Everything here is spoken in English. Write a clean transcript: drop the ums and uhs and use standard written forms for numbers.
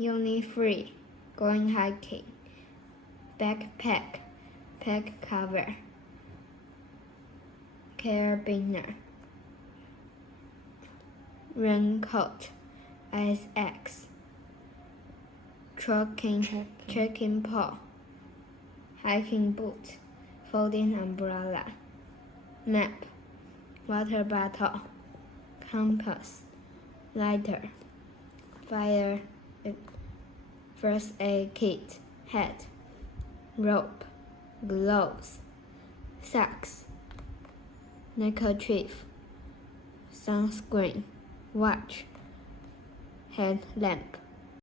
Uni-free, going hiking. Backpack, pack cover. Carabiner. Raincoat, SX. Trekking pole. Hiking boot, folding umbrella. Map, water bottle. Compass, lighter. Fire, first aid kit, hat. Rope, gloves. Socks, neckerchief. Sunscreen, watch. Headlamp.